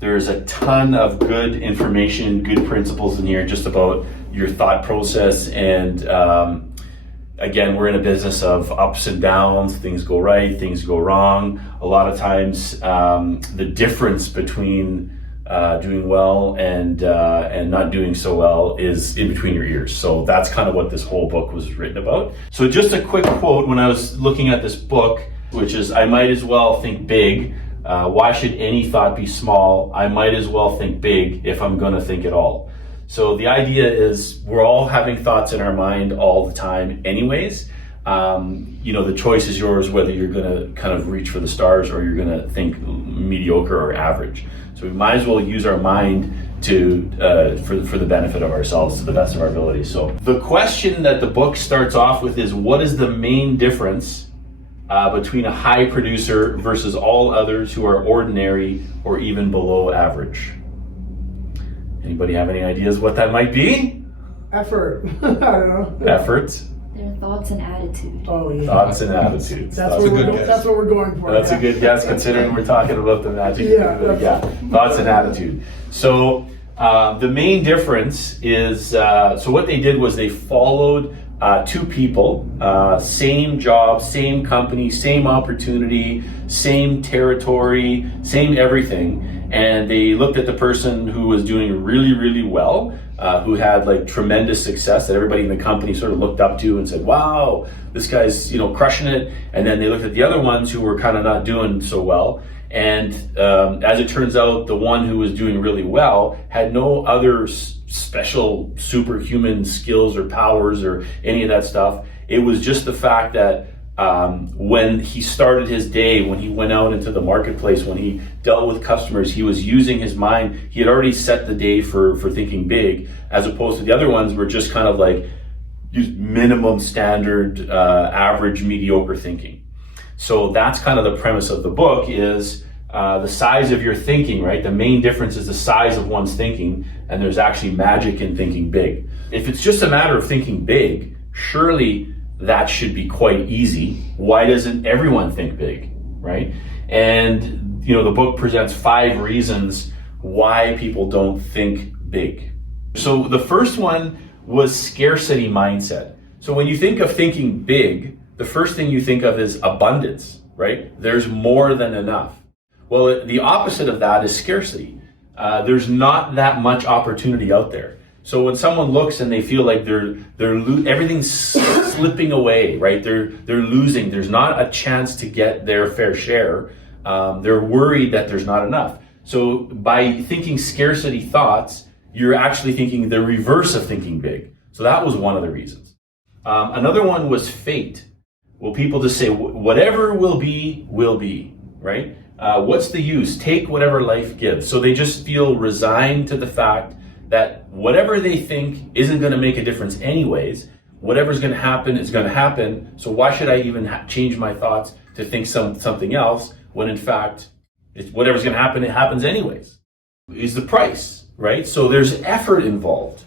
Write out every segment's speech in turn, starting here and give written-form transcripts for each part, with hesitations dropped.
There's a ton of good information, good principles in here just about your thought process. And again, we're in a business of ups and downs. Things go right, things go wrong. A lot of times, the difference between doing well and not doing so well is in between your ears. So that's kind of what this whole book was written about. So just a quick quote when I was looking at this book, which is, I might as well think big. Why should any thought be small? I might as well think big if I'm going to think at all. So the idea is we're all having thoughts in our mind all the time anyways. The choice is yours whether you're going to kind of reach for the stars or you're going to think mediocre or average. So we might as well use our mind to for the benefit of ourselves to the best of our ability. So the question that the book starts off with is, what is the main difference between a high producer versus all others who are ordinary or even below average? Anybody have any ideas what that might be? Effort. I don't know. Effort. Their thoughts and attitude. Oh yeah. Thoughts and attitudes. That's what we're going for. That's a good guess considering we're talking about the magic. Yeah. Thoughts and attitude. So the main difference is, so what they did was they followed two people, same job, same company, same opportunity, same territory, same everything. And they looked at the person who was doing really, really well, who had like tremendous success that everybody in the company sort of looked up to and said, wow, this guy's, crushing it. And then they looked at the other ones who were kind of not doing so well. And as it turns out, the one who was doing really well had no other special superhuman skills or powers or any of that stuff. It was just the fact that when he started his day, when he went out into the marketplace, when he dealt with customers, he was using his mind. He had already set the day for thinking big, as opposed to the other ones were just kind of like minimum standard, average, mediocre thinking. So that's kind of the premise of the book is the size of your thinking, right? The main difference is the size of one's thinking, and there's actually magic in thinking big. If it's just a matter of thinking big, surely that should be quite easy. Why doesn't everyone think big, right? And, the book presents 5 reasons why people don't think big. So the first one was scarcity mindset. So when you think of thinking big, the first thing you think of is abundance, right? There's more than enough. Well, the opposite of that is scarcity. There's not that much opportunity out there. So when someone looks and they feel like everything's slipping away, right? They're losing. There's not a chance to get their fair share. They're worried that there's not enough. So by thinking scarcity thoughts, you're actually thinking the reverse of thinking big. So that was one of the reasons. Another one was fate. Well, people just say, whatever will be, right? What's the use? Take whatever life gives. So they just feel resigned to the fact that whatever they think isn't going to make a difference anyways. Whatever's going to happen is going to happen. So why should I even change my thoughts to think something else when in fact, whatever's going to happen, it happens anyways. Is the price, right? So there's effort involved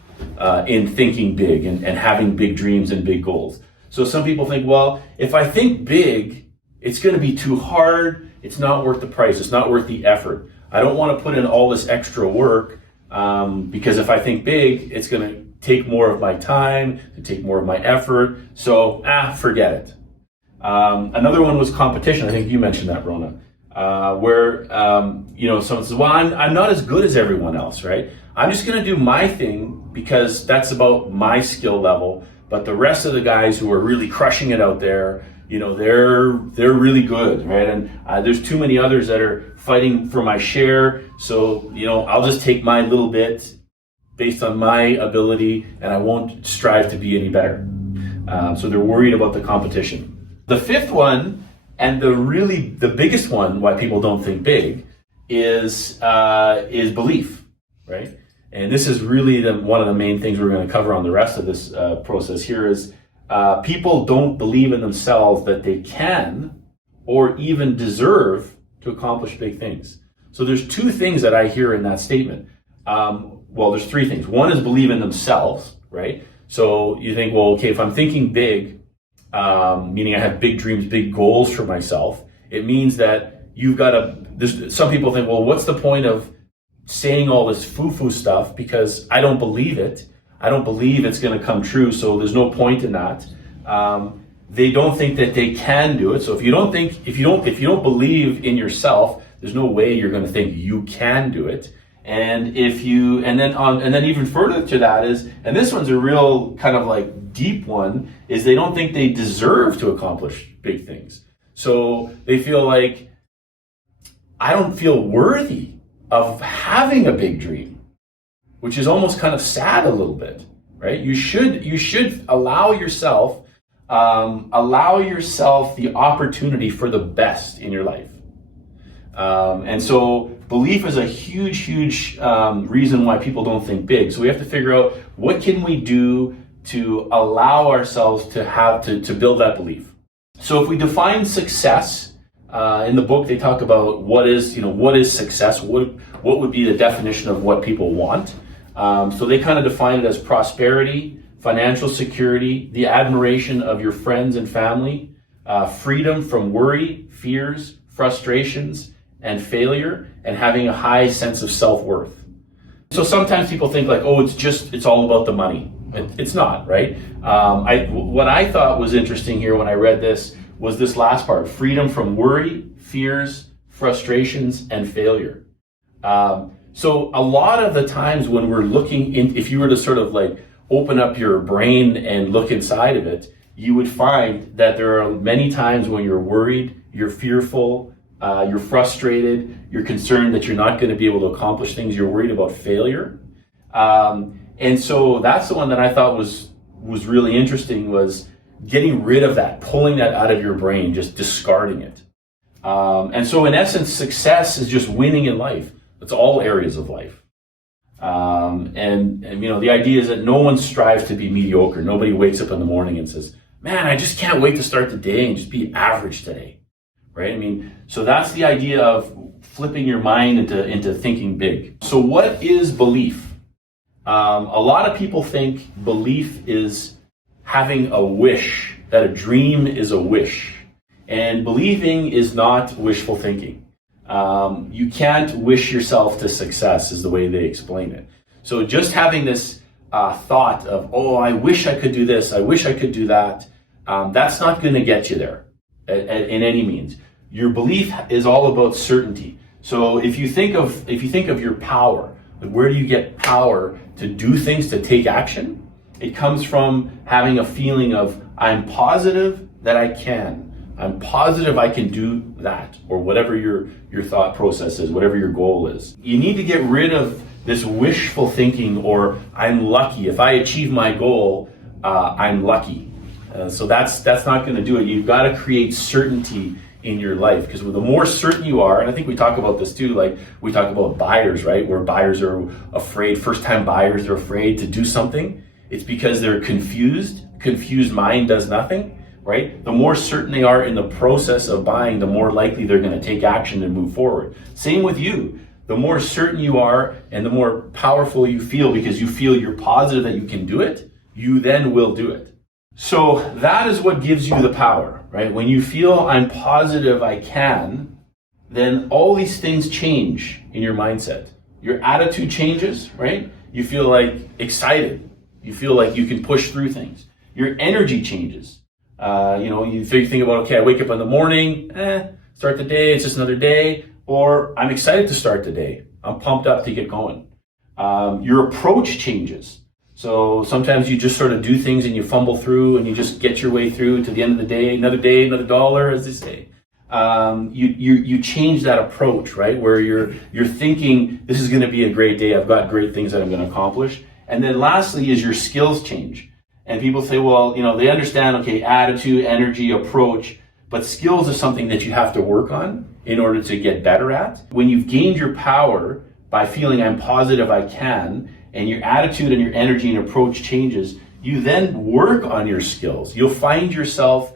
in thinking big and having big dreams and big goals. So some people think, well, if I think big, it's going to be too hard. It's not worth the price. It's not worth the effort. I don't want to put in all this extra work because if I think big, it's going to take more of my time, to take more of my effort. So, forget it. Another one was competition. I think you mentioned that, Rona, where, someone says, well, I'm not as good as everyone else, right? I'm just going to do my thing because that's about my skill level. But the rest of the guys who are really crushing it out there, they're really good, right? And there's too many others that are fighting for my share. So, I'll just take my little bit based on my ability and I won't strive to be any better. So they're worried about the competition. The fifth one, and the biggest one why people don't think big is belief, right? And this is really one of the main things we're going to cover on the rest of this process here is people don't believe in themselves that they can or even deserve to accomplish big things. So there's 2 things that I hear in that statement. There's 3 things. One is believe in themselves, right? So you think, well, okay, if I'm thinking big, meaning I have big dreams, big goals for myself, it means that you've got some people think, well, what's the point of saying all this foo-foo stuff because I don't believe it. I don't believe it's going to come true, so there's no point in that. They don't think that they can do it. So if you don't believe in yourself, there's no way you're going to think you can do it. And then even further to that is, and this one's a real kind of like deep one, is they don't think they deserve to accomplish big things. So they feel like, I don't feel worthy of having a big dream, which is almost kind of sad a little bit, right? You should allow yourself the opportunity for the best in your life. And so belief is a huge reason why people don't think big. So we have to figure out, what can we do to allow ourselves to build that belief. So if we define success, in the book they talk about what is success, what would be the definition of what people want. So they kind of define it as prosperity, financial security, the admiration of your friends and family, freedom from worry, fears, frustrations, and failure, and having a high sense of self-worth. So sometimes people think like, oh, it's all about the money. It's not, right? What I thought was interesting here when I read this was this last part: freedom from worry, fears, frustrations, and failure. So a lot of the times when we're looking in, if you were to sort of like open up your brain and look inside of it, you would find that there are many times when you're worried, you're fearful, you're frustrated, you're concerned that you're not going to be able to accomplish things, you're worried about failure. And so that's the one that I thought was really interesting, was getting rid of that, pulling that out of your brain, just discarding it. And so in essence, success is just winning in life. It's all areas of life. And the idea is that no one strives to be mediocre. Nobody wakes up in the morning and says, man, I just can't wait to start the day and just be average today. Right? So that's the idea of flipping your mind into thinking big. So what is belief? A lot of people think belief is having a wish, that a dream is a wish. And believing is not wishful thinking. You can't wish yourself to success, is the way they explain it. So just having this thought of, oh, I wish I could do this, I wish I could do that, that's not going to get you there in any means. Your belief is all about certainty. So if you think of your power, where do you get power to do things, to take action? It comes from having a feeling of, I'm positive that I can. I'm positive I can do that, or whatever your thought process is, whatever your goal is. You need to get rid of this wishful thinking, or I'm lucky. If I achieve my goal, I'm lucky. So that's not going to do it. You've got to create certainty in your life, because the more certain you are, and I think we talk about this too, like we talk about buyers, right? Where buyers are afraid, first-time buyers are afraid to do something. It's because they're confused. Confused mind does nothing, right? The more certain they are in the process of buying, the more likely they're going to take action and move forward. Same with you. The more certain you are and the more powerful you feel, because you feel you're positive that you can do it, you then will do it. So that is what gives you the power, right? When you feel I'm positive I can, then all these things change in your mindset. Your attitude changes, right? You feel like excited. You feel like you can push through things. Your energy changes. You think about, okay, I wake up in the morning, start the day, it's just another day, or I'm excited to start the day. I'm pumped up to get going. Your approach changes. So sometimes you just sort of do things and you fumble through and you just get your way through to the end of the day, another dollar, as they say. You change that approach, right? Where you're thinking, this is going to be a great day. I've got great things that I'm going to accomplish. And then lastly is your skills change. And people say, well, they understand, okay, attitude, energy, approach, but skills is something that you have to work on in order to get better at. When you've gained your power by feeling I'm positive I can, and your attitude and your energy and approach changes, you then work on your skills. You'll find yourself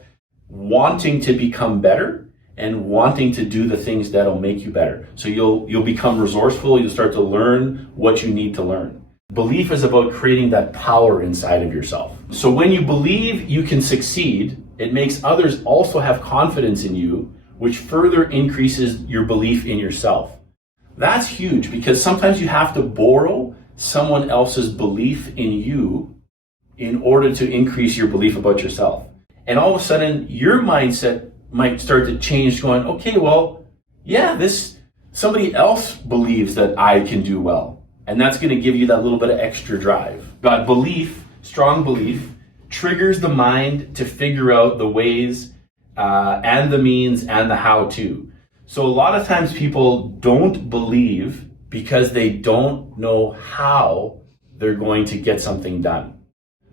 wanting to become better and wanting to do the things that'll make you better. So you'll become resourceful, you'll start to learn what you need to learn. Belief is about creating that power inside of yourself. So when you believe you can succeed, it makes others also have confidence in you, which further increases your belief in yourself. That's huge, because sometimes you have to borrow someone else's belief in you in order to increase your belief about yourself. And all of a sudden, your mindset might start to change, going, okay, well, yeah, somebody else believes that I can do well. And that's going to give you that little bit of extra drive. But belief, strong belief, triggers the mind to figure out the ways and the means and the how-to. So a lot of times people don't believe because they don't know how they're going to get something done.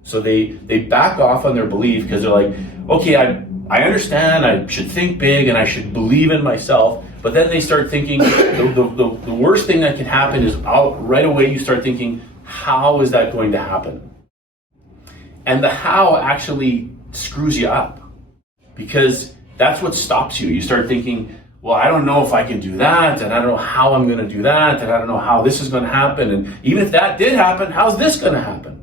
So they back off on their belief because they're like, okay, I understand, I should think big and I should believe in myself. But then they start thinking, the worst thing that can happen is right away you start thinking, how is that going to happen? And the how actually screws you up, because that's what stops you. You start thinking, well, I don't know if I can do that, and I don't know how I'm going to do that, and I don't know how this is going to happen, and even if that did happen, how's this going to happen?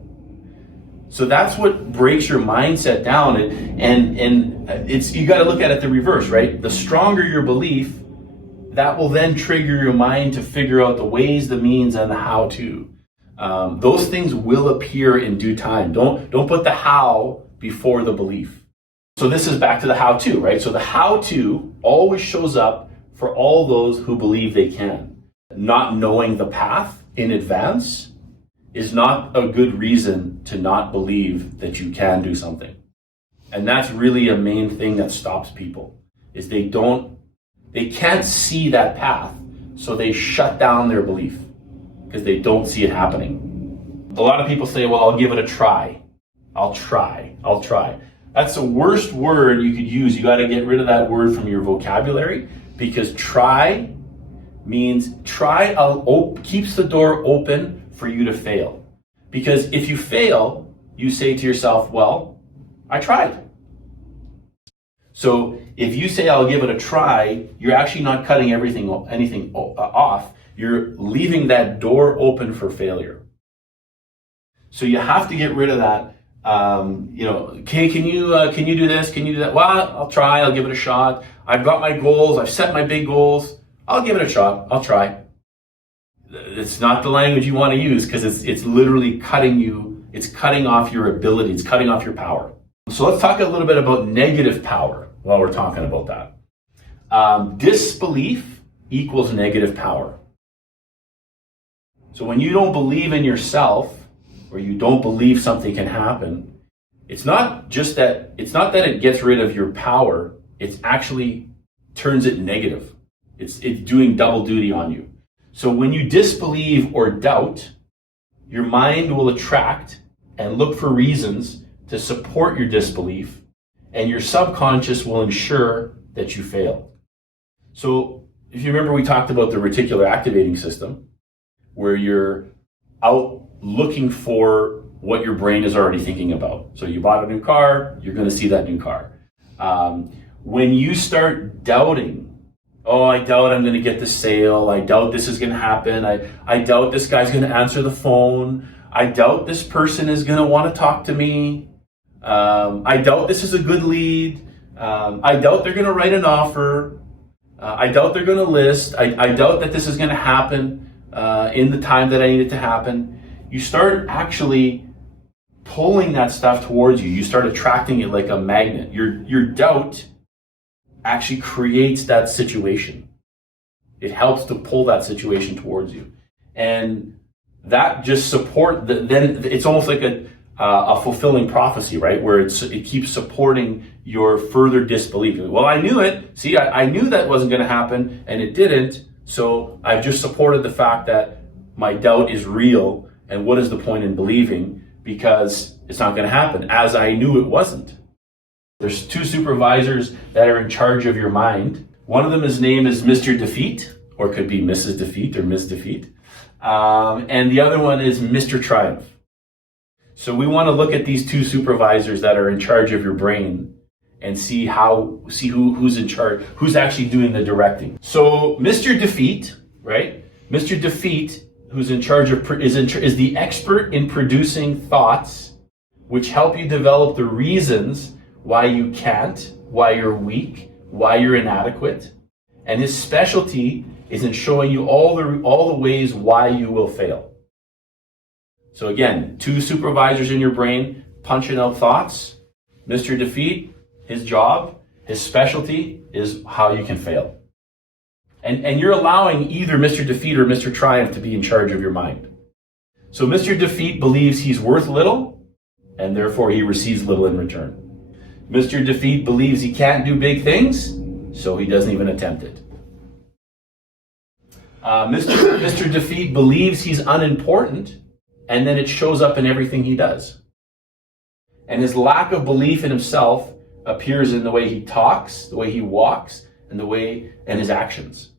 So that's what breaks your mindset down, and it's, you got to look at it the reverse, right? The stronger your belief, that will then trigger your mind to figure out the ways, the means, and the how-to. Those things will appear in due time. Don't put the how before the belief. So this is back to the how-to, right? So the how-to always shows up for all those who believe they can. Not knowing the path in advance is not a good reason to not believe that you can do something. And that's really a main thing that stops people, is they can't see that path, so they shut down their belief because they don't see it happening. A lot of people say, well, I'll give it a try. I'll try. That's the worst word you could use. You got to get rid of that word from your vocabulary, because try means keeps the door open for you to fail. Because if you fail, you say to yourself, well, I tried. So if you say, I'll give it a try, you're actually not cutting anything off. You're leaving that door open for failure. So you have to get rid of that. Okay, can you do this? Can you do that? Well, I'll try. I'll give it a shot. I've got my goals. I've set my big goals. I'll give it a shot. I'll try. It's not the language you want to use, because it's literally cutting off your ability. It's cutting off your power. So let's talk a little bit about negative power while we're talking about that. Disbelief equals negative power. So when you don't believe in yourself, or you don't believe something can happen, it's not that it gets rid of your power, it actually turns it negative. It's doing double duty on you. So when you disbelieve or doubt, your mind will attract and look for reasons to support your disbelief, and your subconscious will ensure that you fail. So if you remember, we talked about the reticular activating system, where you're out looking for what your brain is already thinking about. So you bought a new car, you're going to see that new car. When you start doubting, oh, I doubt I'm going to get the sale. I doubt this is going to happen. I doubt this guy's going to answer the phone. I doubt this person is going to want to talk to me. I doubt this is a good lead. I doubt they're going to write an offer. I doubt they're going to list. I doubt that this is going to happen in the time that I need it to happen. You start actually pulling that stuff towards you. You start attracting it like a magnet. Your doubt actually creates that situation. It helps to pull that situation towards you. And that just then it's almost like a fulfilling prophecy, right? Where it keeps supporting your further disbelief. Well, I knew it. See, I knew that wasn't going to happen, and it didn't. So I've just supported the fact that my doubt is real. And what is the point in believing? Because it's not going to happen, as I knew it wasn't. There's two supervisors that are in charge of your mind. One of them, his name is Mr. Defeat, or could be Mrs. Defeat or Ms. Defeat. And the other one is Mr. Triumph. So we want to look at these two supervisors that are in charge of your brain and see who's in charge, who's actually doing the directing. So Mr. Defeat, right? Mr. Defeat, who's in charge of is the expert in producing thoughts which help you develop the reasons why you can't, why you're weak, why you're inadequate. And his specialty is in showing you all the ways why you will fail. So again, 2 supervisors in your brain punching out thoughts. Mr. Defeat, his job, his specialty is how you can fail. And you're allowing either Mr. Defeat or Mr. Triumph to be in charge of your mind. So Mr. Defeat believes he's worth little, and therefore he receives little in return. Mr. Defeat believes he can't do big things, so he doesn't even attempt it. Mr. Defeat believes he's unimportant, and then it shows up in everything he does. And his lack of belief in himself appears in the way he talks, the way he walks, and his actions.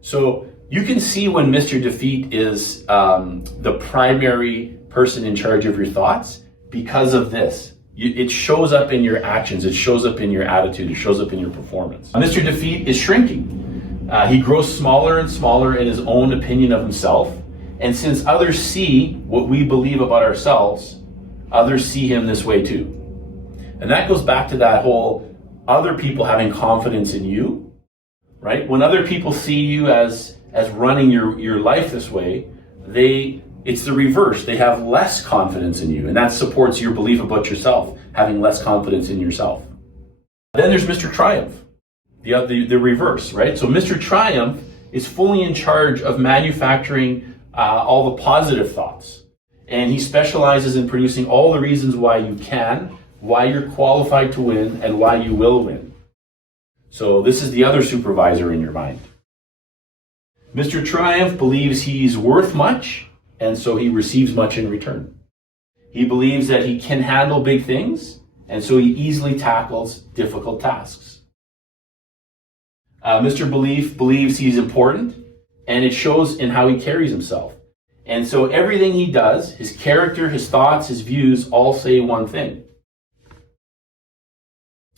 So you can see when Mr. Defeat is the primary person in charge of your thoughts because of this. It shows up in your actions, it shows up in your attitude, it shows up in your performance. Mr. Defeat is shrinking. He grows smaller and smaller in his own opinion of himself. And since others see what we believe about ourselves, others see him this way too. And that goes back to that whole other people having confidence in you, right? When other people see you as running your life this way, it's the reverse. They have less confidence in you, and that supports your belief about yourself, having less confidence in yourself. Then there's Mr. Triumph, the reverse, right? So Mr. Triumph is fully in charge of manufacturing all the positive thoughts, and he specializes in producing all the reasons why you can, why you're qualified to win, and why you will win. So this is the other supervisor in your mind. Mr. Triumph believes he's worth much, and so he receives much in return. He believes that he can handle big things, and so he easily tackles difficult tasks. Mr. Belief believes he's important, and it shows in how he carries himself. And so everything he does, his character, his thoughts, his views, all say one thing.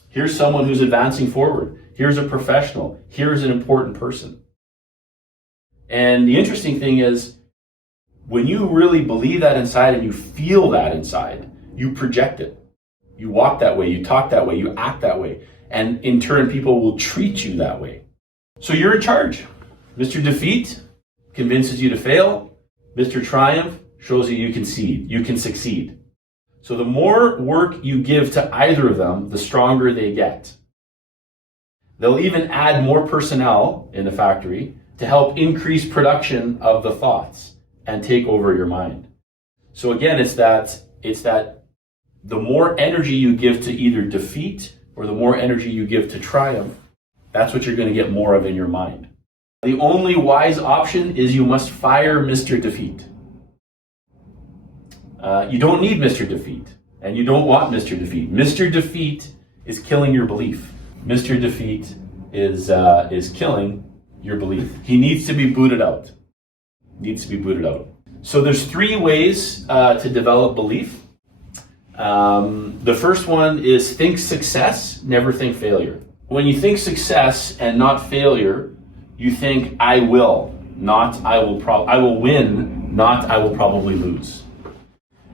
Here's someone who's advancing forward. Here's a professional. Here's an important person. And the interesting thing is, when you really believe that inside and you feel that inside, you project it. You walk that way, you talk that way, you act that way. And in turn, people will treat you that way. So you're in charge. Mr. Defeat convinces you to fail. Mr. Triumph shows you you can succeed. So the more work you give to either of them, the stronger they get. They'll even add more personnel in the factory to help increase production of the thoughts and take over your mind. So again, it's that the more energy you give to either defeat or the more energy you give to triumph, that's what you're going to get more of in your mind. The only wise option is you must fire Mr. Defeat. You don't need Mr. Defeat, and you don't want Mr. Defeat. Mr. Defeat is killing your belief. Mr. Defeat is killing your belief. He needs to be booted out. So there's 3 ways to develop belief. The first one is think success, never think failure. When you think success and not failure, you think I will, not I will win, not I will probably lose.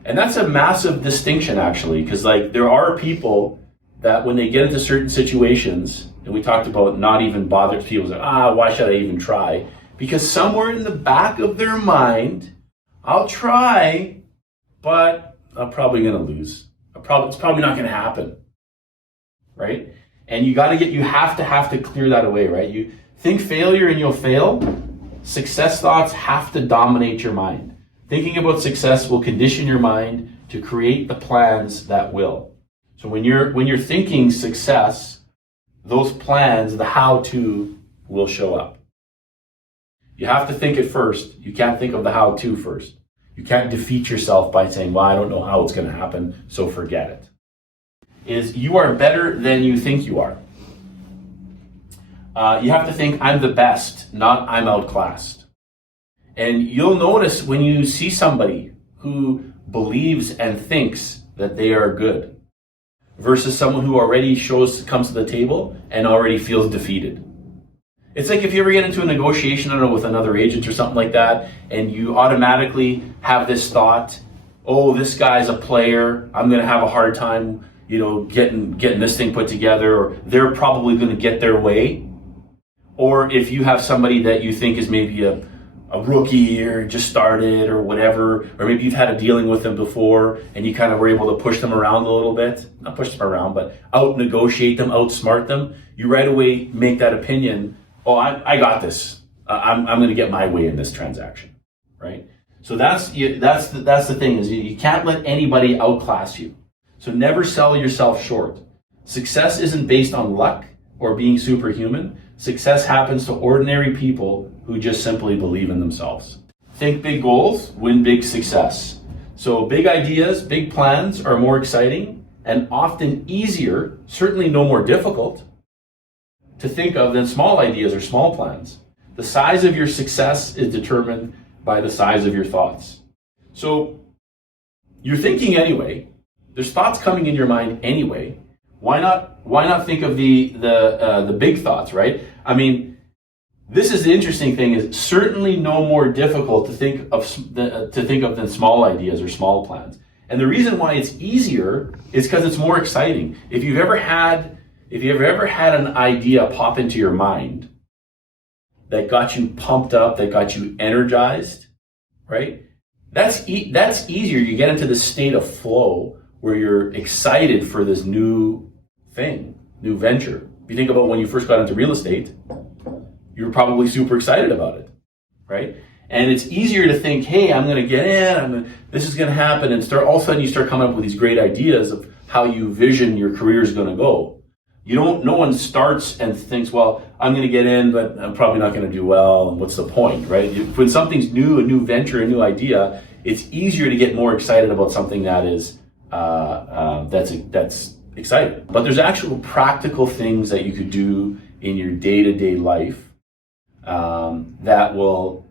And that's a massive distinction actually, because there are people that when they get into certain situations, and we talked about not even bothered, people say, why should I even try? Because somewhere in the back of their mind, I'll try, but I'm probably going to lose. It's probably not going to happen, right? And you have to clear that away, right? You think failure and you'll fail. Success thoughts have to dominate your mind. Thinking about success will condition your mind to create the plans that will. So when you're thinking success, those plans, the how-to, will show up. You have to think it first. You can't think of the how-to first. You can't defeat yourself by saying, well, I don't know how it's going to happen, so forget it. You are better than you think you are. You have to think, I'm the best, not I'm outclassed. And you'll notice when you see somebody who believes and thinks that they are good versus someone who already comes to the table and already feels defeated. It's like if you ever get into a negotiation, I don't know, with another agent or something like that, and you automatically have this thought, oh, this guy's a player, I'm going to have a hard time, getting this thing put together, or they're probably going to get their way. Or if you have somebody that you think is maybe a rookie or just started or whatever, or maybe you've had a dealing with them before and you kind of were able to push them around a little bit, not push them around, but out negotiate them, outsmart them, you right away make that opinion, oh, I got this. I'm going to get my way in this transaction, right? So that's the thing is you can't let anybody outclass you. So never sell yourself short. Success isn't based on luck or being superhuman. Success happens to ordinary people who just simply believe in themselves. Think big goals, win big success. So big ideas, big plans are more exciting and often easier, certainly no more difficult, to think of than small ideas or small plans. The size of your success is determined by the size of your thoughts. So you're thinking anyway. There's thoughts coming in your mind anyway. Why not think of the big thoughts, right? I mean, this is the interesting thing is certainly no more difficult to think of than small ideas or small plans. And the reason why it's easier is because it's more exciting. If you've ever had an idea pop into your mind that got you pumped up, that got you energized, right? That's easier. You get into this state of flow where you're excited for this new thing, new venture. If you think about when you first got into real estate, you were probably super excited about it, right? And it's easier to think, hey, I'm going to get in, this is going to happen, and all of a sudden you start coming up with these great ideas of how you vision your career is going to go. No one starts and thinks, well, I'm going to get in, but I'm probably not going to do well, and what's the point, right? When something's new, a new venture, a new idea, it's easier to get more excited about something that is that's exciting. But there's actual practical things that you could do in your day-to-day life that will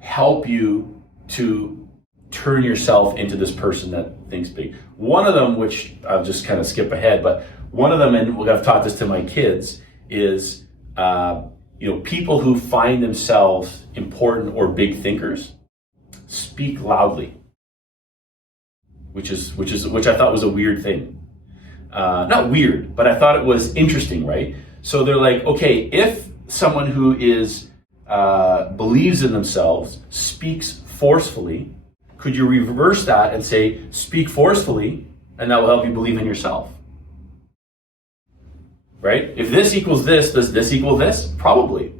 help you to turn yourself into this person that thinks big. One of them, which I'll just kind of skip ahead, but one of them, and I've taught this to my kids, is people who find themselves important or big thinkers speak loudly, which I thought was a weird thing. Not weird, but I thought it was interesting, right? So they're like, okay, if someone who believes in themselves speaks forcefully, could you reverse that and say, speak forcefully, and that will help you believe in yourself? Right? If this equals this, does this equal this? Probably.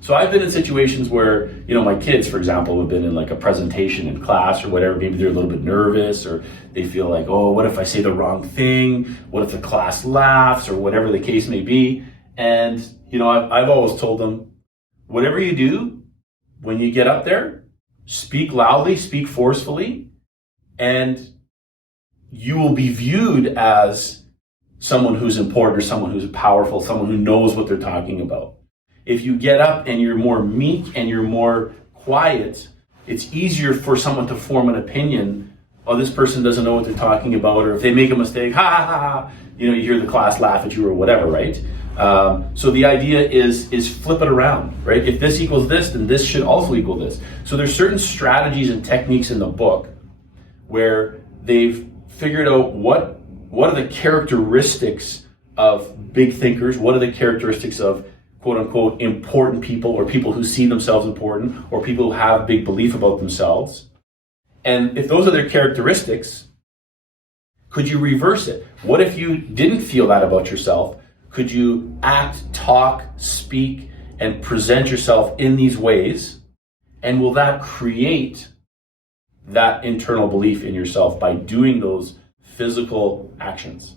So I've been in situations where, my kids, for example, have been in like a presentation in class or whatever. Maybe they're a little bit nervous or they feel like, oh, what if I say the wrong thing? What if the class laughs or whatever the case may be? And, I've always told them, whatever you do, when you get up there, speak loudly, speak forcefully, and you will be viewed as someone who's important or someone who's powerful, someone who knows what they're talking about. If you get up and you're more meek and you're more quiet, it's easier for someone to form an opinion, oh, this person doesn't know what they're talking about, or if they make a mistake, ha ha ha ha, you hear the class laugh at you or whatever, right? So the idea is flip it around, right? If this equals this, then this should also equal this. So there's certain strategies and techniques in the book where they've figured out what are the characteristics of big thinkers, what are the characteristics of quote unquote important people or people who see themselves important or people who have big belief about themselves. And if those are their characteristics, could you reverse it? What if you didn't feel that about yourself? Could you act, talk, speak, and present yourself in these ways? And will that create that internal belief in yourself by doing those physical actions?